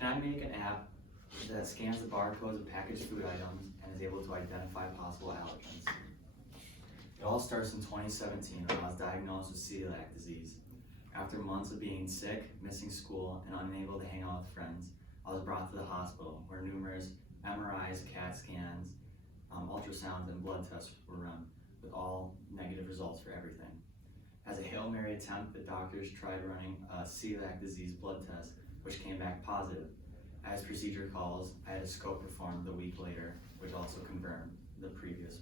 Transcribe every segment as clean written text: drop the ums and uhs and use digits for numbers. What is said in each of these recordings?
Can I make an app that scans the barcodes of packaged food items and is able to identify possible allergens? It all starts in 2017 when I was diagnosed with celiac disease. After months of being sick, missing school, and unable to hang out with friends, I was brought to the hospital where numerous MRIs, CAT scans, ultrasounds, and blood tests were run, with all negative results for everything. As a Hail Mary attempt, the doctors tried running a celiac disease blood test, which came back positive. As procedure calls, I had a scope performed a week later, which also confirmed the previous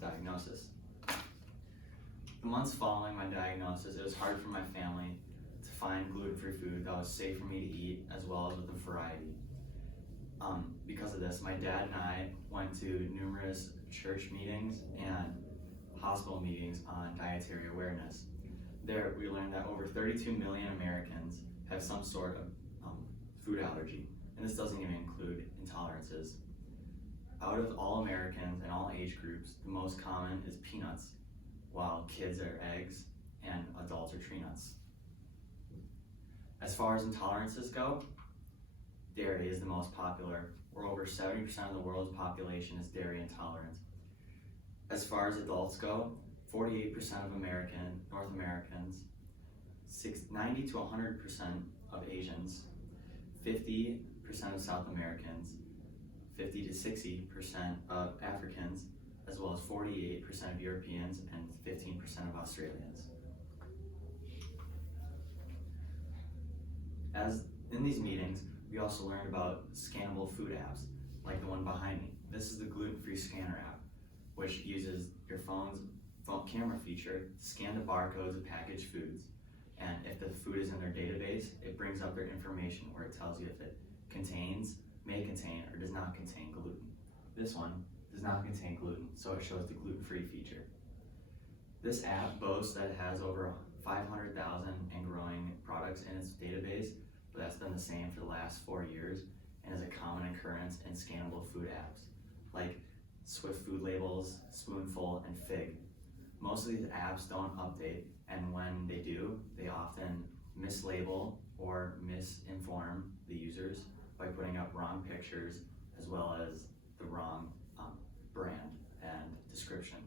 diagnosis. The months following my diagnosis, it was hard for my family to find gluten-free food that was safe for me to eat, as well as with a variety. Because of this, my dad and I went to numerous church meetings and hospital meetings on dietary awareness. There, we learned that over 32 million Americans have some sort of food allergy, and this doesn't even include intolerances. Out of all Americans and all age groups, the most common is peanuts, while kids are eggs and adults are tree nuts. As far as intolerances go, dairy is the most popular, where over 70% of the world's population is dairy intolerant. As far as adults go, 48% of North Americans, 90 to 100% of Asians, 50% of South Americans, 50 to 60% of Africans, as well as 48% of Europeans and 15% of Australians. As in these meetings, we also learned about scannable food apps, like the one behind me. This is the gluten-free scanner app, which uses your phone's phone camera feature to scan the barcodes of packaged foods. And if the food is in their database, it brings up their information where it tells you if it contains, may contain, or does not contain gluten. This one does not contain gluten, so it shows the gluten-free feature. This app boasts that it has over 500,000 and growing products in its database, but that's been the same for the last 4 years and is a common occurrence in scannable food apps, like Swift Food Labels, Spoonful, and Fig. Most of these apps don't update, and when they do, they often mislabel or misinform the users by putting up wrong pictures as well as the wrong brand and description.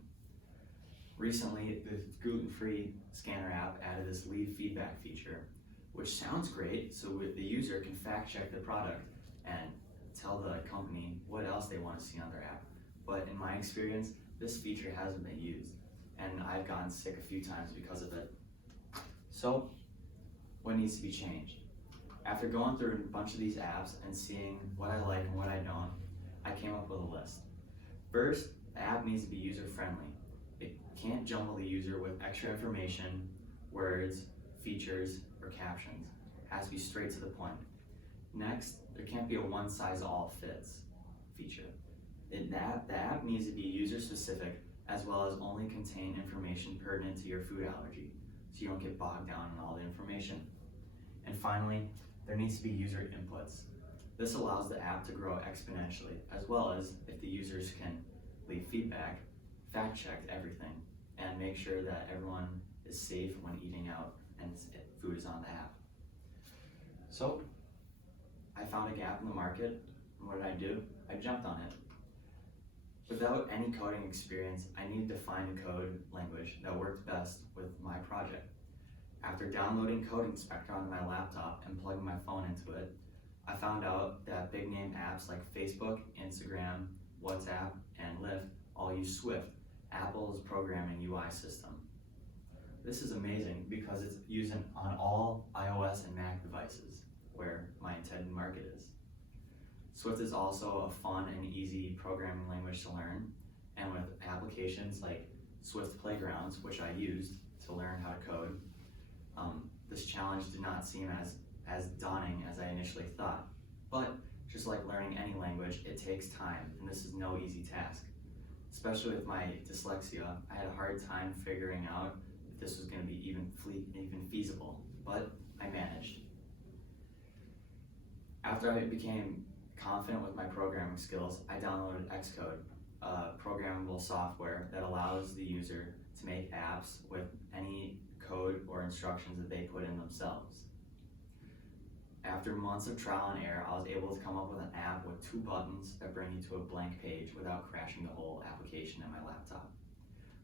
Recently, the gluten-free scanner app added this leave feedback feature, which sounds great, so the user can fact check the product and tell the company what else they want to see on their app. But in my experience, this feature hasn't been used, and I've gotten sick a few times because of it. So, what needs to be changed? After going through a bunch of these apps and seeing what I like and what I don't, I came up with a list. First, the app needs to be user-friendly. It can't jumble the user with extra information, words, features, or captions. It has to be straight to the point. Next, there can't be a one-size-all-fits feature. The app needs to be user-specific as well as only contain information pertinent to your food allergy, so you don't get bogged down in all the information. And finally, there needs to be user inputs. This allows the app to grow exponentially, as well as if the users can leave feedback, fact-check everything, and make sure that everyone is safe when eating out and food is on the app. So, I found a gap in the market, and what did I do? I jumped on it. Without any coding experience, I needed to find a code language that worked best with my project. After downloading Code Inspector onto my laptop and plugging my phone into it, I found out that big name apps like Facebook, Instagram, WhatsApp, and Lyft all use Swift, Apple's programming UI system. This is amazing because it's used on all iOS and Mac devices, where my intended market is. Swift is also a fun and easy programming language to learn, and with applications like Swift Playgrounds, which I used to learn how to code, this challenge did not seem as daunting as I initially thought. But just like learning any language, it takes time, and this is no easy task. Especially with my dyslexia, I had a hard time figuring out if this was going to be even feasible, but I managed. After I became confident with my programming skills, I downloaded Xcode, a programmable software that allows the user to make apps with any code or instructions that they put in themselves. After months of trial and error, I was able to come up with an app with 2 buttons that bring you to a blank page without crashing the whole application in my laptop.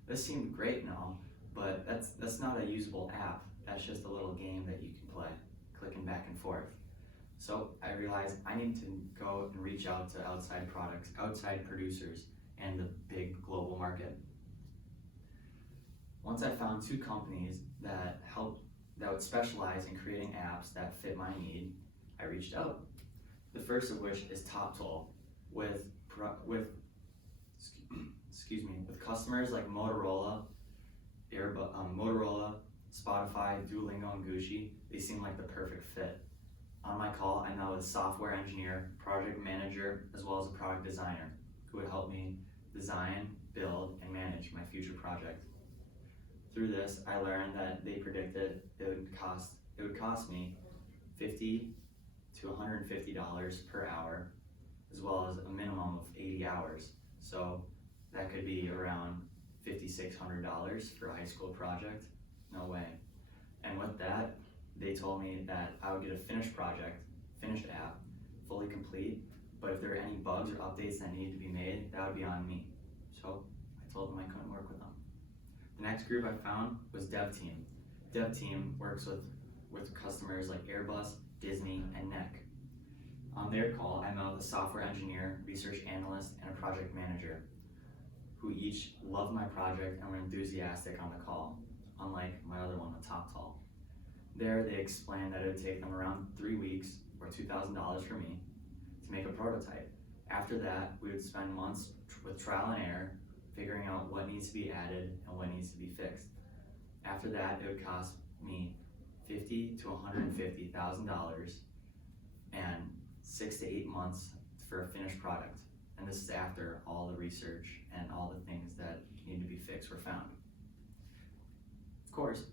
This seemed great and all, but that's not a usable app. That's just a little game that you can play, clicking back and forth. So I realized I need to go and reach out to outside producers, and the big global market. Once I found 2 companies that would specialize in creating apps that fit my need, I reached out. The first of which is TopToll, with customers like Motorola, Spotify, Duolingo, and Gucci. They seem like the perfect fit. On my call, I met with a software engineer, project manager, as well as a product designer who would help me design, build, and manage my future project. Through this, I learned that they predicted it would cost me $50 to $150 per hour, as well as a minimum of 80 hours. So that could be around $5,600 for a high school project. No way. And with that, they told me that I would get a finished app, fully complete, but if there were any bugs or updates that needed to be made, that would be on me. So I told them I couldn't work with them. The next group I found was DevTeam. DevTeam works with customers like Airbus, Disney, and NEC. On their call, I met with a software engineer, research analyst, and a project manager, who each loved my project and were enthusiastic on the call, unlike my other one with TopToll. There, they explained that it would take them around 3 weeks, or $2,000 for me, to make a prototype. After that, we would spend months with trial and error, figuring out what needs to be added and what needs to be fixed. After that, it would cost me $50,000 to $150,000 and 6 to 8 months for a finished product. And this is after all the research and all the things that need to be fixed were found. Of course,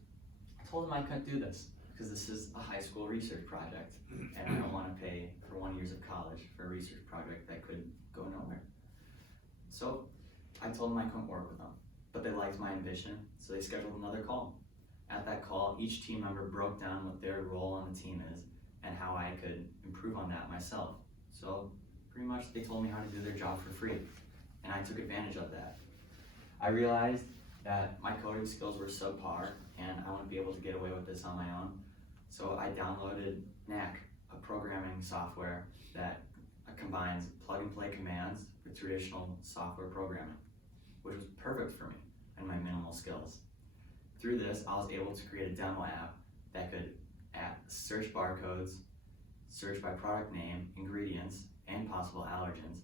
I told them I couldn't do this because this is a high school research project and I don't want to pay for 1 year of college for a research project that could go nowhere. So I told them I couldn't work with them, but they liked my ambition, so they scheduled another call. At that call, each team member broke down what their role on the team is and how I could improve on that myself. So pretty much they told me how to do their job for free, and I took advantage of that. I realized that my coding skills were subpar and I wouldn't be able to get away with this on my own. So I downloaded NAC, a programming software that combines plug and play commands with traditional software programming, which was perfect for me and my minimal skills. Through this, I was able to create a demo app that could search barcodes, search by product name, ingredients, and possible allergens,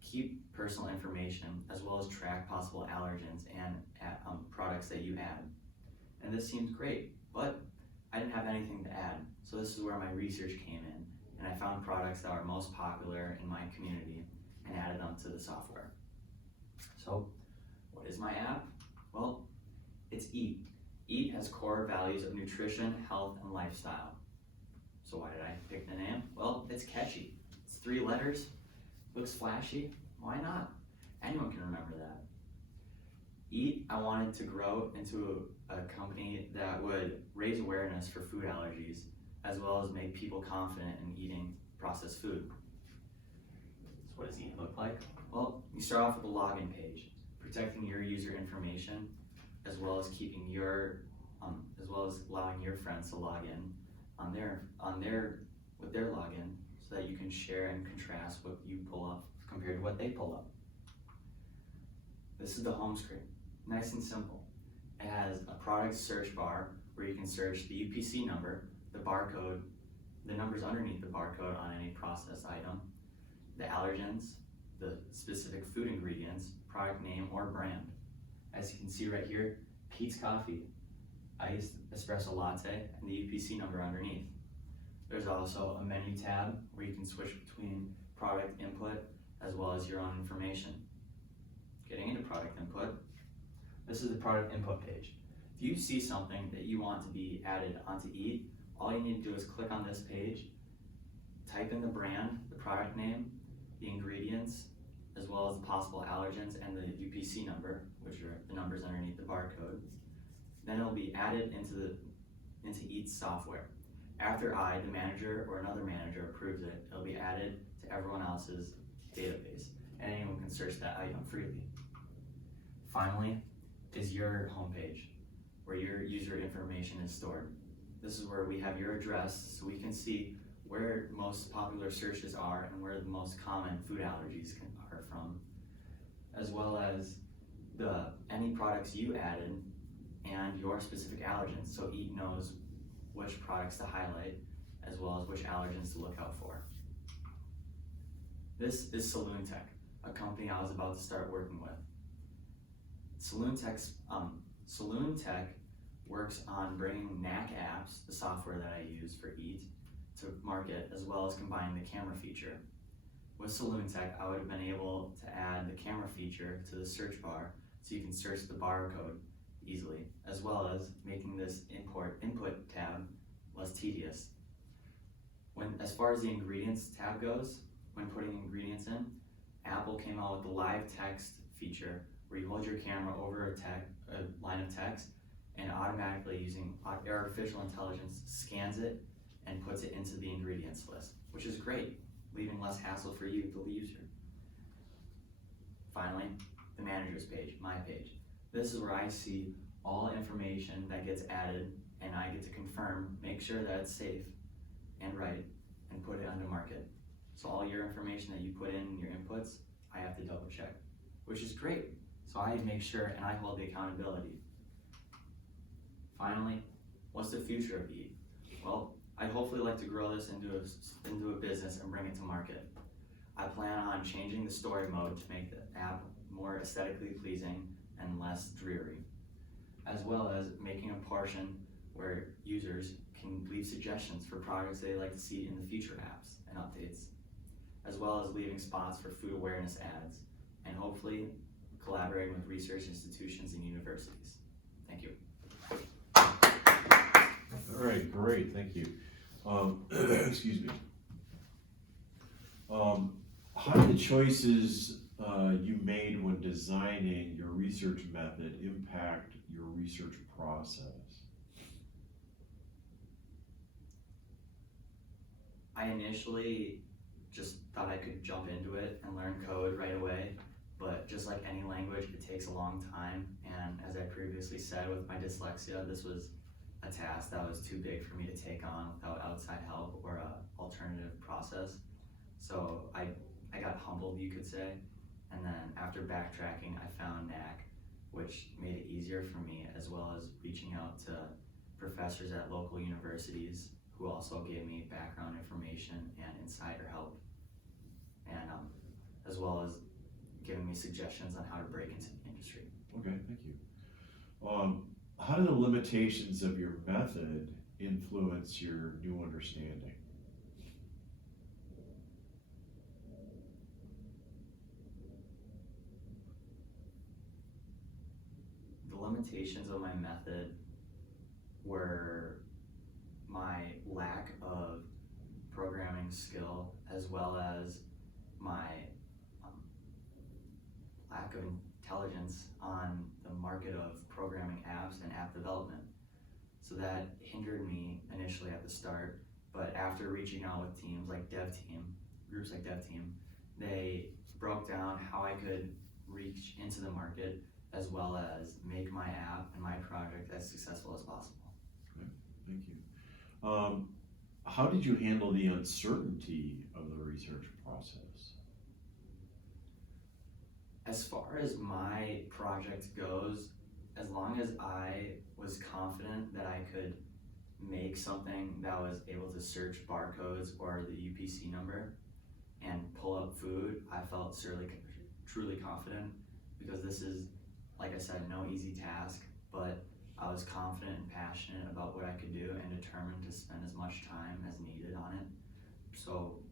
keep personal information, as well as track possible allergens and products that you add. And this seems great, but I didn't have anything to add. So this is where my research came in, and I found products that were most popular in my community and added them to the software. So what is my app? Well, it's EAT. EAT has core values of nutrition, health, and lifestyle. So why did I pick the name? Well, it's catchy. It's 3 letters, looks flashy. Why not? Anyone can remember that. EAT, I wanted to grow into a company that would raise awareness for food allergies, as well as make people confident in eating processed food. So what does EAT look like? Well, you start off with a login page, protecting your user information, as well as keeping as well as allowing your friends to log in with their login, so that you can share and contrast what you pull up compared to what they pull up. This is the home screen, nice and simple. It has a product search bar where you can search the UPC number, the barcode, the numbers underneath the barcode on any processed item, the allergens, the specific food ingredients, product name, or brand. As you can see right here, Pete's Coffee, iced espresso latte, and the UPC number underneath. There's also a menu tab where you can switch between product input as well as your own information. Getting into product input, this is the product input page. If you see something that you want to be added onto EAT, all you need to do is click on this page, type in the brand, the product name, the ingredients, as well as the possible allergens and the UPC number, which are the numbers underneath the barcode. Then it'll be added into EAT's software. After I, the manager, or another manager approves it, it'll be added to everyone else's database, and anyone can search that item freely. Finally is your homepage, where your user information is stored. This is where we have your address, so we can see where most popular searches are and where the most common food allergies are from, as well as any products you added and your specific allergens, so EAT knows which products to highlight as well as which allergens to look out for. This is Saloon Tech, a company I was about to start working with. Saloon Tech works on bringing NAC apps, the software that I use for EAT, to market, as well as combining the camera feature. With Saloon Tech, I would have been able to add the camera feature to the search bar so you can search the barcode easily, as well as making this input tab less tedious. As far as the ingredients tab goes, when putting ingredients in, Apple came out with the live text feature where you hold your camera over a line of text and automatically, using artificial intelligence, scans it and puts it into the ingredients list, which is great, leaving less hassle for you, the user. Finally, the manager's page, my page. This is where I see all information that gets added, and I get to confirm, make sure that it's safe and right, and put it onto market. So all your information that you put in your inputs, I have to double check, which is great. So I make sure and I hold the accountability. Finally, what's the future of EAT? Well, I'd hopefully like to grow this into a business and bring it to market. I plan on changing the story mode to make the app more aesthetically pleasing and less dreary, as well as making a portion where users can leave suggestions for products they'd like to see in the future apps and updates, as well as leaving spots for food awareness ads, and hopefully collaborating with research institutions and universities. Thank you. All right, great, thank you. Excuse me. How did the choices you made when designing your research method impact your research process? I initially just thought I could jump into it and learn code right away, but just like any language, it takes a long time, and as I previously said, with my dyslexia, this was a task that was too big for me to take on without outside help or an alternative process. So I got humbled, you could say, and then after backtracking, I found NAC, which made it easier for me, as well as reaching out to professors at local universities who also gave me background information and insider help, and as well as giving me suggestions on how to break into the industry. Okay, thank you. How do the limitations of your method influence your new understanding? The limitations of my method were my lack of programming skill, as well as my lack of intelligence on the market of programming apps and app development. So that hindered me initially at the start, but after reaching out with teams like groups like DevTeam, they broke down how I could reach into the market, as well as make my app and my project as successful as possible. Okay, thank you. How did you handle the uncertainty of the research process? As far as my project goes, as long as I was confident that I could make something that was able to search barcodes or the UPC number and pull up food, I felt truly confident, because this is, like I said, no easy task, but I was confident and passionate about what I could do and determined to spend as much time as needed on it. So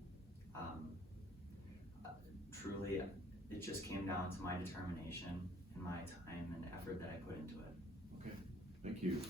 truly, it just came down to my determination and my time and effort that I put into it. Okay, thank you.